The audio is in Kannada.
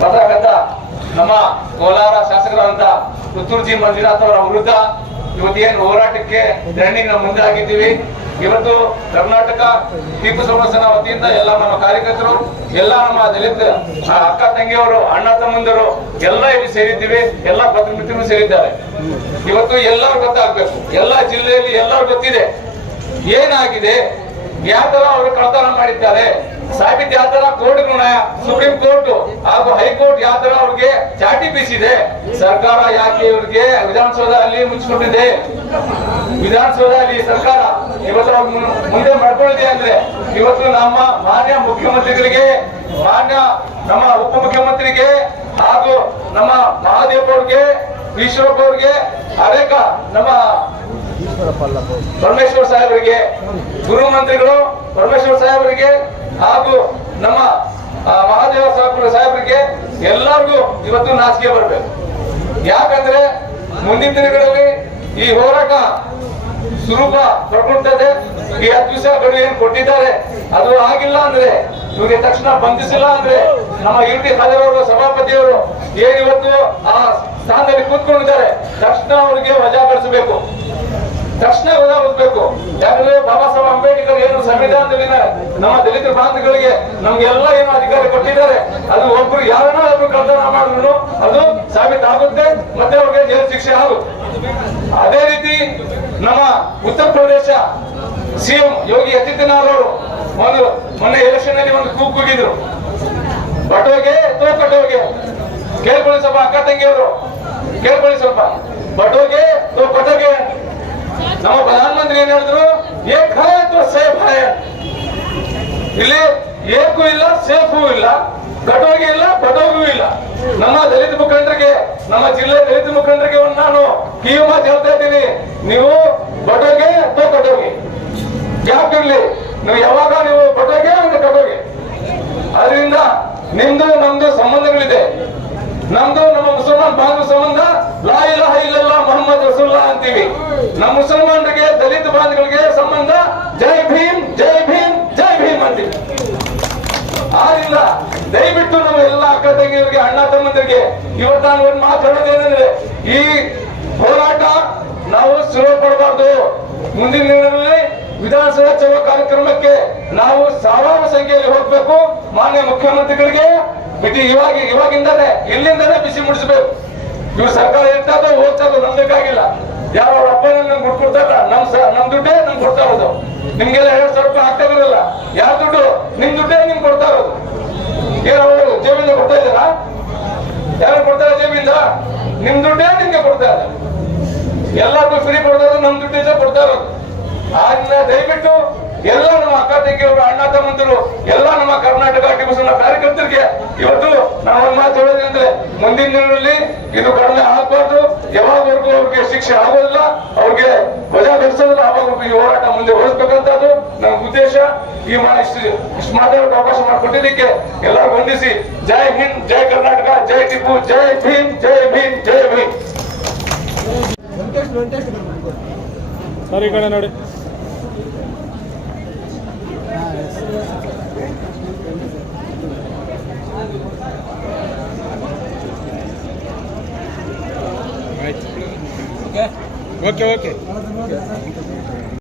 ಪತ್ರಕರ್ತ ನಮ್ಮ ಕೋಲಾರ ಶಾಸಕರಾದಂತ ಪುತ್ತೂರು ಜಿ ಮಂಜುನಾಥ್ ಅವರ ವಿರುದ್ಧ ಇವತ್ತೇನು ಹೋರಾಟಕ್ಕೆ ಧರಣಿಗೆ ನಾವು ಮುಂದೆ ಆಗಿದ್ದೀವಿ. ಇವತ್ತು ಕರ್ನಾಟಕ ಟಿಪ್ಪು ಸುಲ್ತಾನ್ ವತಿಯಿಂದ ಎಲ್ಲ ನಮ್ಮ ಕಾರ್ಯಕರ್ತರು, ಎಲ್ಲ ನಮ್ಮ ದಲಿತ ಅಕ್ಕ ತಂಗಿಯವರು, ಅಣ್ಣ ತಮ್ಮಂದಿರು ಎಲ್ಲ ಇಲ್ಲಿ ಸೇರಿದ್ದೀವಿ. ಎಲ್ಲ ಪತ್ರಮಿತ್ರರು ಸೇರಿದ್ದಾರೆ. ಇವತ್ತು ಎಲ್ಲರೂ ಗೊತ್ತಾಗ್ಬೇಕು, ಎಲ್ಲ ಜಿಲ್ಲೆಯಲ್ಲಿ ಎಲ್ಲರೂ ಗೊತ್ತಿದೆ ಏನಾಗಿದೆ, ಯಾವ ತರ ಅವರು ಕಳ್ಳತನ ಮಾಡಿದ್ದಾರೆ, ಸಾಬೀತು ಯಾವ ತರ ಕೋರ್ಟ್ ಸುಪ್ರೀಂ ಕೋರ್ಟ್ ಹಾಗೂ ಹೈಕೋರ್ಟ್ ಯಾವ ತರ ಅವ್ರಿಗೆ ಚಾಟಿ ಬೀಸಿದೆ, ಸರ್ಕಾರ ಯಾಕೆ ಇವ್ರಿಗೆ ವಿಧಾನಸೌಧ ಅಲ್ಲಿ ಮುಚ್ಚಿಕೊಂಡಿದೆ, ವಿಧಾನಸೌಧ ಅಲ್ಲಿ ಸರ್ಕಾರ ಇವತ್ತು ಮುಂದೆ ಮಾಡ್ಕೊಂಡಿದೆ ಅಂದ್ರೆ ಇವತ್ತು ನಮ್ಮ ಮಾನ್ಯ ಮುಖ್ಯಮಂತ್ರಿಗಳಿಗೆ, ಮಾನ್ಯ ನಮ್ಮ ಉಪಮುಖ್ಯಮಂತ್ರಿಗೆ ಹಾಗೂ ನಮ್ಮ ಮಹಾದೇವ್ ಅವ್ರಿಗೆ, ಈಶ್ವರಪ್ಪ ಅವ್ರಿಗೆ, ಅನೇಕ ನಮ್ಮ ಪರಮೇಶ್ವರ್ ಸಾಹೇಬರಿಗೆ, ಗೃಹ ಮಂತ್ರಿಗಳು ಪರಮೇಶ್ವರ್ ಸಾಹೇಬರಿಗೆ ಹಾಗೂ ನಮ್ಮ ಮಹಾದೇವ ಸಾಹೇಬರಿಗೆ ಎಲ್ಲರಿಗೂ ಇವತ್ತು ನಾಚಿಕೆ ಬರಬೇಕು. ಯಾಕಂದ್ರೆ ಮುಂದಿನ ದಿನಗಳಲ್ಲಿ ಈ ಹೋರಾಟ ಸ್ವರೂಪ ಪಡ್ಕೊಳ್ತದೆ. ಈ 10 ದಿವಸ ಗಡುವು ಏನ್ ಕೊಟ್ಟಿದ್ದಾರೆ ಅದು ಆಗಿಲ್ಲ ಅಂದ್ರೆ, ಇವ್ರಿಗೆ ತಕ್ಷಣ ಬಂಧಿಸಿಲ್ಲ ಅಂದ್ರೆ ನಮ್ಮ ಯುಟಿ ಖಾದರ್ ಸಭಾಪತಿಯವರು ಏನಿವತ್ತು ಆ ಸ್ಥಾನದಲ್ಲಿ ಕೂತ್ಕೊಂಡಿದ್ದಾರೆ, ತಕ್ಷಣ ಅವರಿಗೆ ವಜಾಗೊಳಿಸಬೇಕು, ತಕ್ಷಣ ವಜಾಗೊಳಿಸಬೇಕು. ಯಾಕಂದ್ರೆ ಬಾಬಾ ಸಾಹೇಬ್ ಅಂಬೇಡ್ಕರ್ ಏನು ಸಂವಿಧಾನದಲ್ಲಿ ನಮ್ಮ ದಲಿತ ಬಾಂಧವಗಳಿಗೆ ನಮ್ಗೆಲ್ಲ ಏನು ಅಧಿಕಾರ ಕೊಟ್ಟಿದ್ದಾರೆ, ಅದು ಒಬ್ರು ಯಾರನ್ನ ಒಬ್ರು ಕಳ್ಳತನ ಮಾಡಿದ್ರು ಅದು ಸಾಬೀತಾಗುತ್ತೆ, ಮತ್ತೆ ಅವ್ರಿಗೆ ಜೈಲು ಶಿಕ್ಷೆ ಆಗುತ್ತೆ. ಅದೇ ರೀತಿ ನಮ್ಮ ಉತ್ತರ ಪ್ರದೇಶ ಸಿಎಂ ಯೋಗಿ ಆದಿತ್ಯನಾಥ್ ಅವರು ಮೊನ್ನೆ ಎಲೆಕ್ಷನ್ ಅಲ್ಲಿ ಒಂದು ಕೂಗಿದ್ರು, ಬಟೋಗೆ ತೋ ಕಟೋಗೆ. ಕೇಳ್ಕೊಳ್ಳಿ ಸ್ವಲ್ಪ ಅಕ್ಕ ತಂಗಿಯವರು, ಕೇಳ್ಕೊಳ್ಳಿ ಸ್ವಲ್ಪ, ಬಟೋಗೆ ತೋ ಕಟೋಗೆ. ನಮ್ಮ ಪ್ರಧಾನಮಂತ್ರಿ ಏನ್ ಹೇಳಿದ್ರು, ಏಕ್ ಹೈ ತೋ ಸೇಫ್ ಹೈ. ಇಲ್ಲಿ ಏಕೂ ಇಲ್ಲ, ಸೇಫೂ ಇಲ್ಲ, ಕಟೋಗೆ ಇಲ್ಲ, ಪಟೋಗೂ ಇಲ್ಲ. ನಮ್ಮ ದಲಿತ ಮುಖಂಡರಿಗೆ, ನಮ್ಮ ಜಿಲ್ಲೆ ದಲಿತ ಮುಖಂಡರಿಗೆ ನಾನು ಕಿವಿ ಮಾತು ಹೇಳ್ತಾ ಇದ್ದೀನಿ, ನೀವು ಬಟೋಗೆ ತೋ ಕಟೋಗೆ ಗ್ಯಾಪ್ ಇರ್ಲಿ. ನೀವು ಯಾವಾಗ ನೀವು ಬಟೋಗೆ ಅಂದ್ರೆ ಕಟೋಗೆ. ಅದರಿಂದ ನಿಮ್ದು ನಮ್ದು ಸಂಬಂಧಗಳಿದೆ. ನಮ್ದು ನಮ್ಮ ಮುಸಲ್ಮಾನ್ ಬಾಂಧವ ಸಂಬಂಧ ಲಾ ಇಲಾಹ ಇಲ್ಲಲ್ಲಾಹ್ ಮುಹಮ್ಮದ್ ರಸೂಲುಲ್ಲಾಹ್ ಅಂತೀವಿ. ನಮ್ಮ ಮುಸಲ್ಮಾನರಿಗೆ, ದಲಿತ ಬಾಂಧವರಿಗೆ ಸಂಬಂಧ ಜೈ ಭೀಮ್, ಜೈ ಭೀಮ್, ಜೈ ಭೀಮ್ ಅಂತೀವಿ. ಆದ್ರಿಂದ ದಯವಿಟ್ಟು ನಮ್ಮ ಎಲ್ಲ ಅಕ್ಕ ತಂಗಿಯರಿಗೆ, ಅಣ್ಣ ತಮ್ಮಂದರಿಗೆ ಇವತ್ತು ನಾನು ಒಂದು ಮಾತು ಹೇಳೋದೇನೆಂದ್ರೆ, ಈ ಹೋರಾಟ ನಾವು ಸುಲಭ ಪಡಬಾರ್ದು. ಮುಂದಿನ ದಿನಗಳಲ್ಲಿ ವಿಧಾನಸಭಾ ಚಲೋ ಕಾರ್ಯಕ್ರಮಕ್ಕೆ ನಾವು ಸಾವಿರಾರು ಸಂಖ್ಯೆಯಲ್ಲಿ ಹೋಗ್ಬೇಕು. ಮಾನ್ಯ ಮುಖ್ಯಮಂತ್ರಿಗಳಿಗೆ ಇವಾಗಿಂದಾನೆ ಇಲ್ಲಿಂದಾನೆ ಬಿಸಿ ಮುಡಿಸಬೇಕು. ಇವ್ರು ಸರ್ಕಾರ ಇರ್ತದ ಹೋಗ್ತದ ನಮ್ಬೇಕಾಗಿಲ್ಲ. ಯಾರ ಅವ್ರ ಅಪ್ಪನ ನಮ್ಗೆ ಕೊಡ್ತಾರ, ನಮ್ ದುಡ್ಡೇ ನಮ್ಗೆ ಕೊಡ್ತಾ ಇರೋದು. ನಿಮ್ಗೆಲ್ಲ 2,000 ರೂಪಾಯಿ ಆಗ್ತಾ ಇರೋದಿಲ್ಲ, ಯಾವ ದುಡ್ಡು ನಿಮ್ ದುಡ್ಡೇ ನಿಮ್ಗೆ ಕೊಡ್ತಾ ಇರೋದು. ಏನವರು ಜೇಬಿಂದ ಕೊಡ್ತಾ ಇದ್ದಾರ? ಯಾರು ಕೊಡ್ತಾರ ಜೇಬಿಂದ? ನಿಮ್ ದುಡ್ಡೇ ನಿಮ್ಗೆ ಕೊಡ್ತಾ ಇದ್ದಾರೆ. ಎಲ್ಲರಿಗೂ ಫ್ರೀ ಕೊಡ್ತಾ ಇರೋದು ನಮ್ ದುಡ್ಡಿಂದ ಕೊಡ್ತಾ ಇರೋದು. ಆದ್ರಿಂದ ದಯವಿಟ್ಟು ಎಲ್ಲ ನಮ್ಮ ಅಕ್ಕ ತಂಗಿಯವರು, ಅಣ್ಣ ತಮ್ಮಂತರು, ಎಲ್ಲ ನಮ್ಮ ಕರ್ನಾಟಕ ಟಿಪ್ಪು ಸುಲ್ತಾನ್ ಕಾರ್ಯಕರ್ತರಿಗೆ ಇವತ್ತು ನಾವು ಒಂದು ಮಾತು ಹೇಳೋದಂದ್ರೆ, ಮುಂದಿನ ದಿನಗಳಲ್ಲಿ ಇದು ಕಡಿಮೆ ಆಗಬಾರ್ದು. ಯಾವಾಗವರೆಗೂ ಅವ್ರಿಗೆ ಶಿಕ್ಷೆ ಆಗೋದಿಲ್ಲ, ಅವ್ರಿಗೆ ವಜಾ ಧರಿಸೋದಿಲ್ಲ, ಅವಾಗ ಈ ಹೋರಾಟ ಮುಂದೆ ಹೋಗಿಸ್ಬೇಕಂತದ್ದು ನನ್ನ ಉದ್ದೇಶ. ಇಷ್ಟು ಮಾತಾಡೋಕೆ ಅವಕಾಶ ಮಾಡಿಕೊಟ್ಟಿದ್ದಕ್ಕೆ ಎಲ್ಲರೂ ವಂದಿಸಿ, ಜೈ ಹಿಂದ್, ಜೈ ಕರ್ನಾಟಕ, ಜೈ ಟಿಪ್ಪು, ಜೈ ಭೀಮ್, ಜೈ ಭೀಮ್, ಜೈ ಭೀಮ್. ಸರಿ ಕಡೆ ನೋಡಿ. Okay okay.